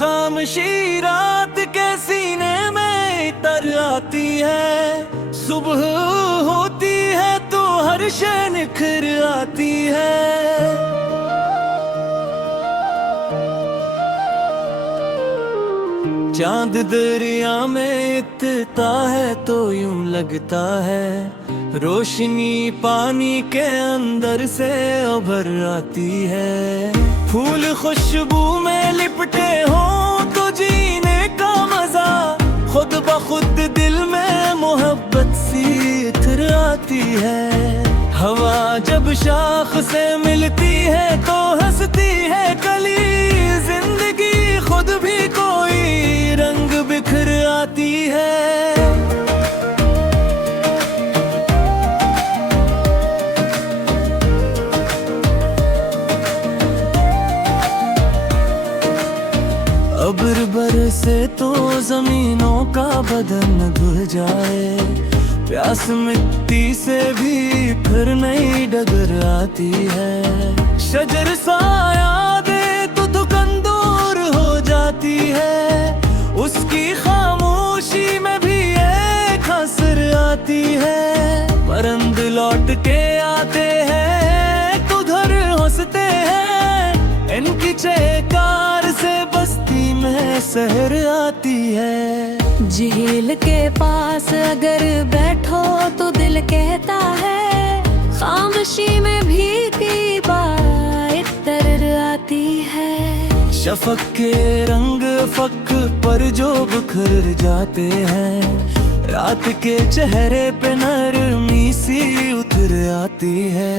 खामोशी रात के सीने में तर आती है। सुबह होती है तो हर शय निखर आती है। चांद दरिया में इतना है तो यूं लगता है रोशनी पानी के अंदर से उभर आती है। फूल खुशबू में लिपटे हो तो जीने का मजा खुद ब खुद दिल में मोहब्बत सी इतर आती है। हवा जब शाख से मिलती है तो हंसती है कली, जिंदगी खुद भी कोई रंग बिखर आती है। अब्र बरसे तो जमीनों का बदन धुल जाए, प्यास मिट्टी से भी फिर नई डगर आती है। शजर साया दे तो दुकान दूर हो जाती है, उसकी खामोशी में भी एक हंसर आती है। परंद लौट के आते हैं तो उधर हंसते हैं, इनकी चहकार से बस्ती में सहर आती है। झील के पास अगर बैठो तो दिल कहता है, खामोशी में भी की बात तर आती है। शफक के रंग फक पर जो बिखर जाते हैं, रात के चेहरे पे नरमी सी उतर आती है।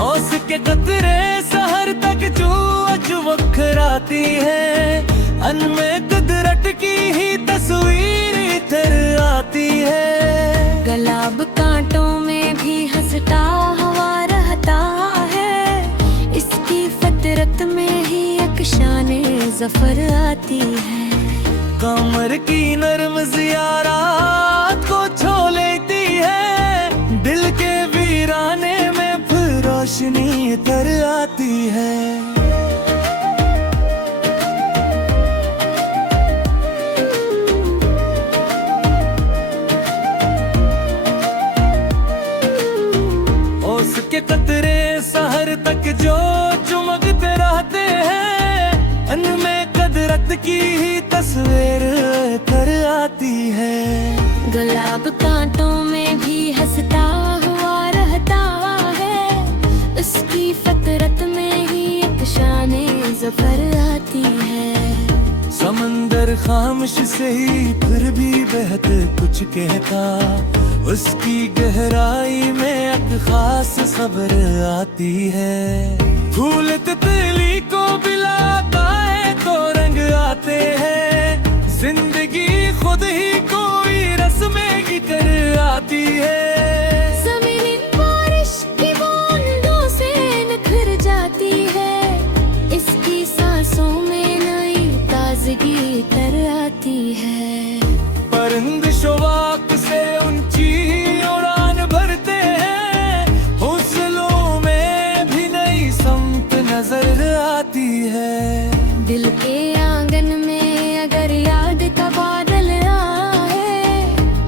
औस के कतरे सहर तक जो अजवख आती है, अनमें कुदरत की ही तस्वीर तर आती है। गुलाब कांटों में भी हंसता हवा रहता है, इसकी फितरत में ही एक शाने ज़फ़र आती है। कमर की नरम ज़ियारत को छो लेती है, दिल के वीराने में फिर रोशनी तर आती है। के कतरे सहर तक जो चमकते रहते हैं, उनमें कुदरत की ही तस्वीर तर आती है। गुलाब कांटों में भी हंसता हुआ रहता है, उसकी फितरत में ही एक शाने ज़फ़र आती है। समंदर खामोश से ही फिर भी बेहद कुछ कहता, उसकी गहराई में एक खास खबर आती है। फूल तितली को बिलाता है तो रंग आते हैं, जिंदगी खुद ही कोई रस्में की कर आती है। ज़मीन बारिश की बूंदों से निखर जाती है, इसकी सांसों में नई ताजगी तर आती है। परिंद शौक से ऊंची उड़ान भरते हैं, हौसलों में भी नई समत नजर आती है। दिल के आंगन में अगर याद का बादल आए,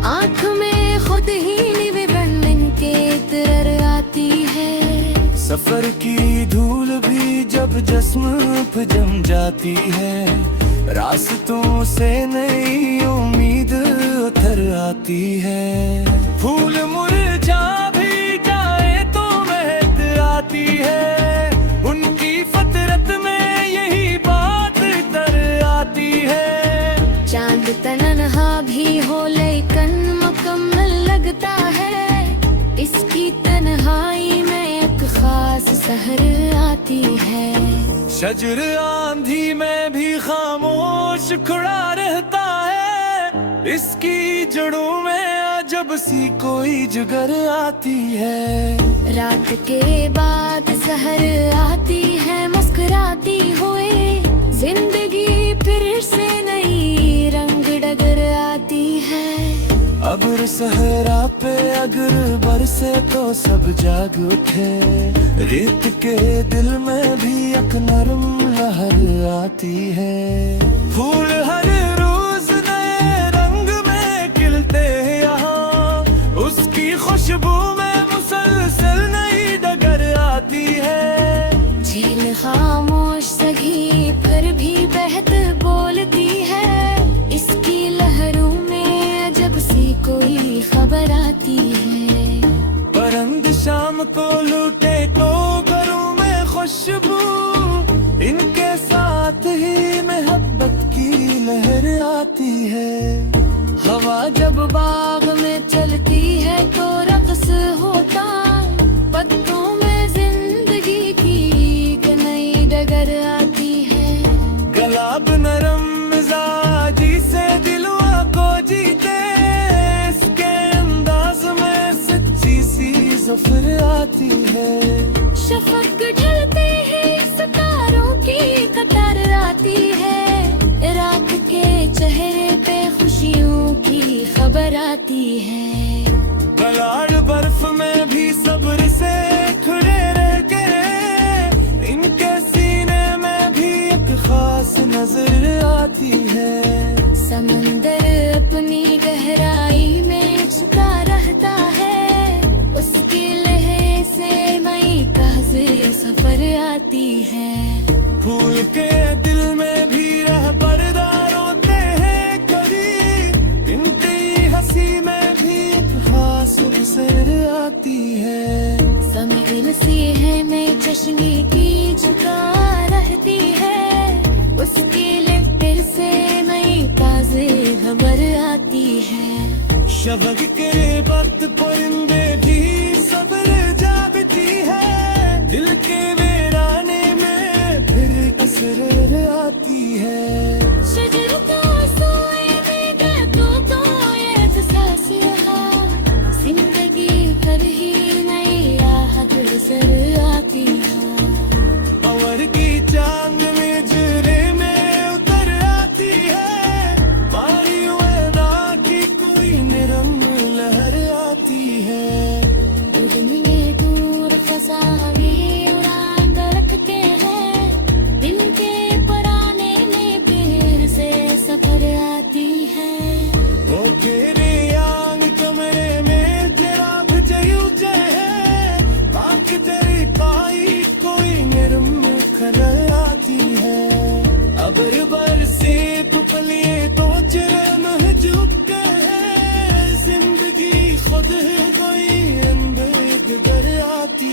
आँख में खुद ही निवे बन के तर आती है। सफर की धूल भी जब जिस्म पे जम जाती है, रास्तों से नई उम्मीद उतर आती है। फूल मुरझा भी जाए तो महक आती है, उनकी फितरत में यही बात तर आती है। चांद तन्हा भी हो लेकिन मुकम्मल लगता है, इसकी तन्हाई में एक खास सहर आती है। शजर आंधी में भी खामोश खड़ा रहता है, इसकी जड़ों में अजब सी कोई जिगर आती है। रात के बाद सहर आती है मुस्कुराती हुए, जिंदगी फिर से नई रंग डगर आती है। अब्र सहरा पे अगर बरसे तो सब जाग उठे, रेत के दिल में भी एक नरम लहर आती है। फूल हर रोज नए रंग में खिलते हैं यहाँ, उसकी खुशबू में मुसलसल नई डगर आती है। झील खामोश सही पर भी बहत बोलती है, इसकी लहरों में अजब सी कोई खबर आती है। परंद शाम को लूटे तो घरों में खुशबू, इनके साथ ही मोहब्बत की लहर आती है। हवा जब बाग में चलती है तो रक्स होता, पत्तों में जिंदगी की एक नई डगर आती है। गुलाब नरम मिजाजी से दिलवा को जीते, इसके अंदाज में सच्ची सी ज़फ़र आती है। शफक ढलते ही सितारों की कतार आती है, रात के चेहरे पे खुशियों की खबर आती है। बलाड़ बर्फ में भी सब्र से खड़े रह के, इनके सीने में भी एक खास नजर आती है। समंदर अपनी गहराई में छुपा रहता है, उसकी लहर से नई ताज़ी सफर आती है। फूल के दिल में भी रहबरदार होते हैं कभी, इनकी हंसी में भी एक खास नजर आती है। समिल सी है में चश्मे की झुका रहती है, उसकी लिफ्टर से नई ताज़ी खबर आती है। शबक के वक्त परिंदे भी सब्र जागती है, दिल के वीराने में फिर असरर आती है। शजरता सोए में बैठो तो ये एहसास रहा, जिंदगी पर ही नई राहत नजर आती है। और की चांद में जरे में उतर आती है, पारी वेदा की कोई निरम लहर आती है। दुनिया दूर फसावी उड़ान रखते हैं, दिल के पराने में फिर से सफर आती है। ओके रे आंग कमरे में तेरा भजयू है, पाक तेरी पाई कोई निरम खलर आती है। अबर बरसे पुपलिए तो चरम झुकते हैं, जिंदगी खुद है कोई अंदर डगर आती।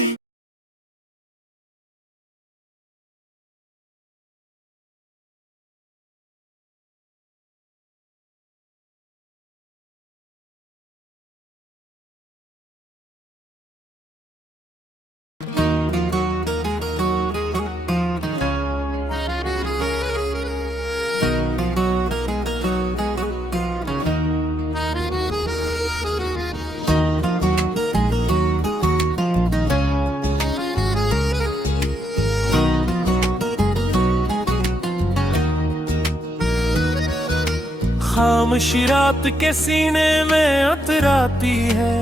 खामोशी रात के सीने में उतराती है,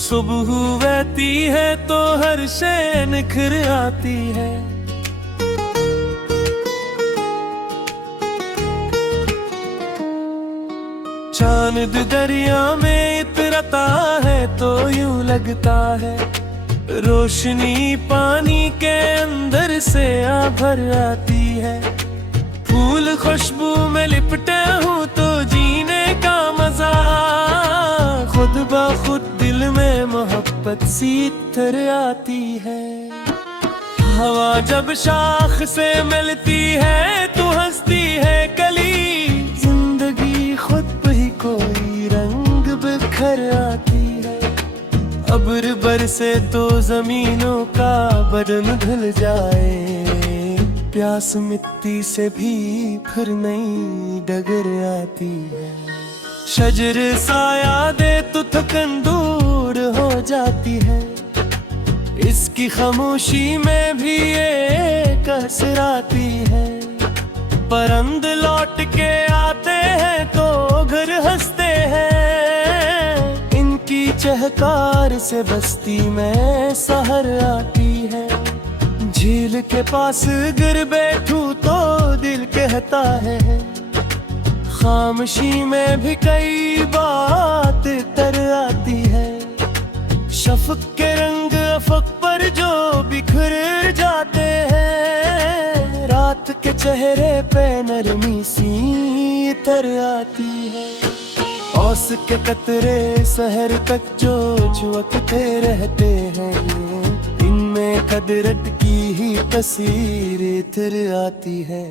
सुबह बहती है तो हर शय निखर आती है। चांद दरिया में इतरता है तो यूं लगता है, रोशनी पानी के अंदर से आ भर आती है। फूल खुशबू में लिपटे हूँ तो जीने का मजा, खुद ब खुद दिल में मोहब्बत सी तर आती है। हवा जब शाख से मिलती है तो हंसती है कली, जिंदगी खुद पे ही कोई रंग बिखर आती है। अब्र बरसे तो जमीनों का बदन धुल जाए, प्यास मिट्टी से भी फिर नई डगर आती है। शजर साया दे तो थकन दूर हो जाती है, इसकी खामोशी में भी एक असर आती है। परंद लौट के आते हैं तो घर हंसते हैं, चहकार से बस्ती में सहर आती है। झील के पास गिर बैठूं तो दिल कहता है, खामोशी में भी कई बात तर आती है। शफक के रंग अफक पर जो बिखर जाते हैं, रात के चेहरे पे नरमी सी तर आती है। औस के कतरे सहर तक जो चुवकते रहते हैं, इनमें कदरत की ही तस्वीर इतर आती है।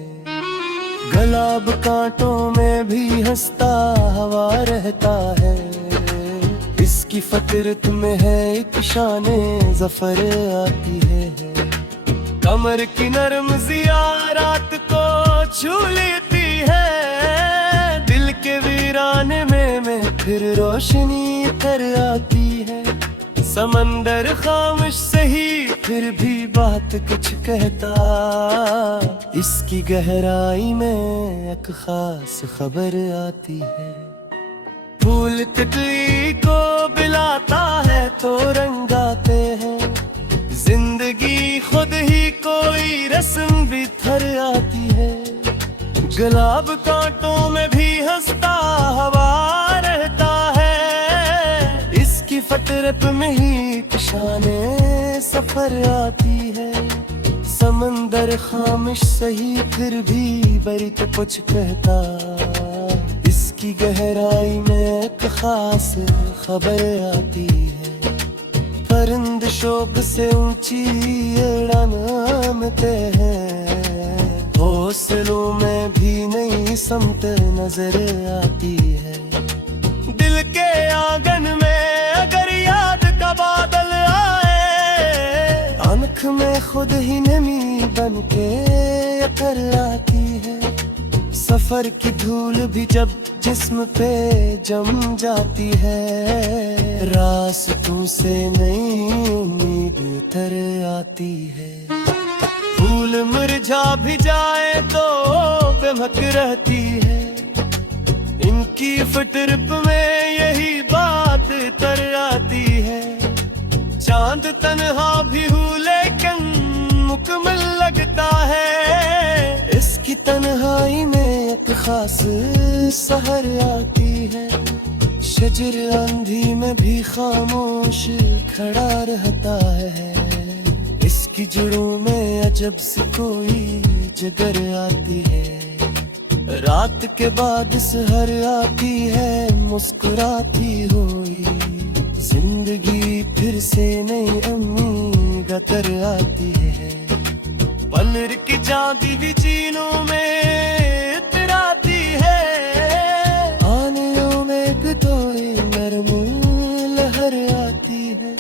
गुलाब कांटों में भी हंसता हवा रहता है, इसकी फितरत में है एक शाने ज़फ़र आती है। कमर की नरम ज़िया रात को छू लेती है, दिल के वीराने में फिर रोशनी कर आती है। समंदर खामोश सही फिर भी बात कुछ कहता, इसकी गहराई में एक खास खबर आती है। फूल तितली को बिलाता है तो रंग आते हैं, जिंदगी खुद ही कोई रस्म बिखर आती है। गुलाब कांटों में भी हंसता हवा रहता है, इसकी फितरत में ही शाने सफर आती है। समंदर खामोश सही फिर भी बरित कुछ कहता, इसकी गहराई में एक खास खबर आती है। परिंद शौक से ऊंची उड़ान नामते हैं, हौसलों में भी नई समत नजर आती है। दिल के आंगन में अगर याद का बादल आए, आंख में खुद ही नमी बन के उतर आती है। सफर की धूल भी जब जिस्म पे जम जाती है, रास्तों से नई उम्मीद उतर आती है। फूल मुरझा भी जाए तो बेमक रहती है, इनकी फितरत में यही बात तर आती है। चांद तन्हा भी हूँ लेकिन मुकम्मल लगता है, इसकी तन्हाई में एक खास सहर आती है। शजर आंधी में भी खामोश खड़ा रहता है, इसकी जड़ों में अजब सी कोई जगर आती है। रात के बाद सहर आती है मुस्कुराती हुई, जिंदगी फिर से नई उम्मीद तर आती है। पलर की चांदी भी चीनों में इतराती है, आने उम्मीद तो नरम लहर आती है।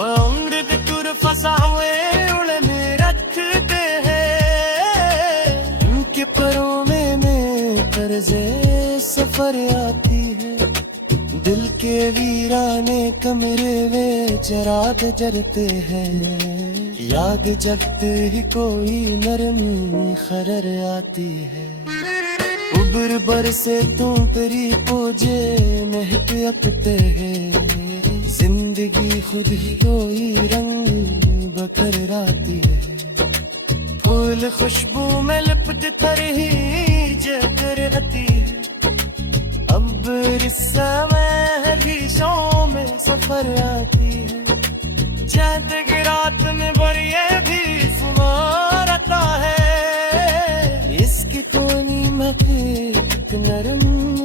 अमृत तुर फंसा हुए उड़ने रखते हैं, इनके परों में कर्जे सफर आती है। दिल के वीराने कमरे में चराग जलते हैं, याद जगते ही कोई नरमी खरर आती है। उबर बरसे तुम तेरी पोजे महक अपते हैं, जिंदगी खुद ही कोई रंग बकर आती है। फूल खुशबू में लिपट कर ही जकर आती है, अब समय हरीशों में सफर आती है। चांद की रात में बरिए भी सुमारता है, इसकी कोनी में एक नरम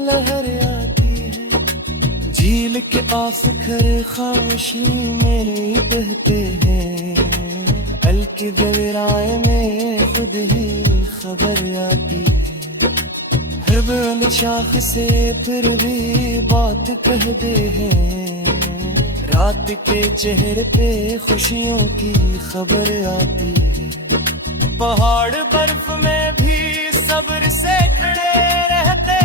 लहर आती है। झील के आफखर खामोशी में बहते हैं, हल्की गहराई में खुद ही खबर आती है। हर शाख से फिर भी बात कह दे हैं, रात के चेहरे पे खुशियों की खबर आती है। पहाड़ बर्फ में भी सब्र से खड़े रहते,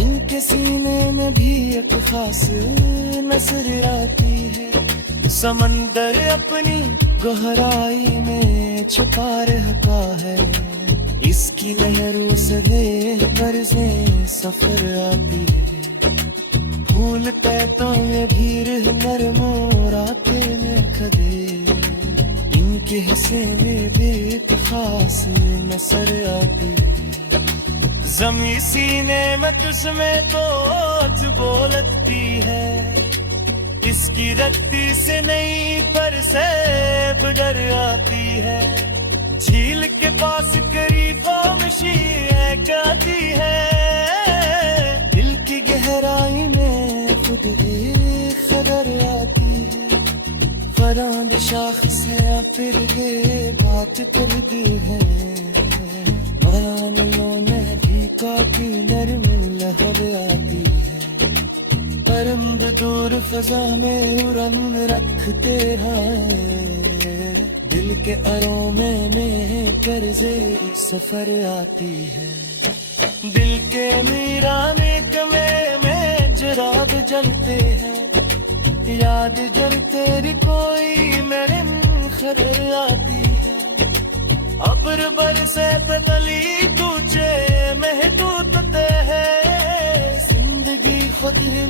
इनके सीने में भी एक खास नजर आती है। समंदर अपनी गहराई में छुपा रहता है, इसकी लहरों से पर से सफर आती है। भूल पैता ये भीर मरमोराते में कदे इनके हंसे में बेतखास नसर आती है जमी सीने में तुझमें तो आज बोलती है इसकी रत्ती से नहीं पर सैफ डर आती है झील के पास करी खामोशी है कहती है दिल की गहराई में खुद ही खबर आती है फरांद शाख से फिर ये बात कर दी है मानियों ने भी काफी नरम लहर आती है परम दूर फजा में उड़न रखते हैं दिल के अरोमे में कर्जे सफर आती है दिल के मीराने कमे में जराब जलते हैं याद जल तेरी कोई मेरे खर आती है अब्र बरसे पे तली तुझे महतूत है जिंदगी खुद ही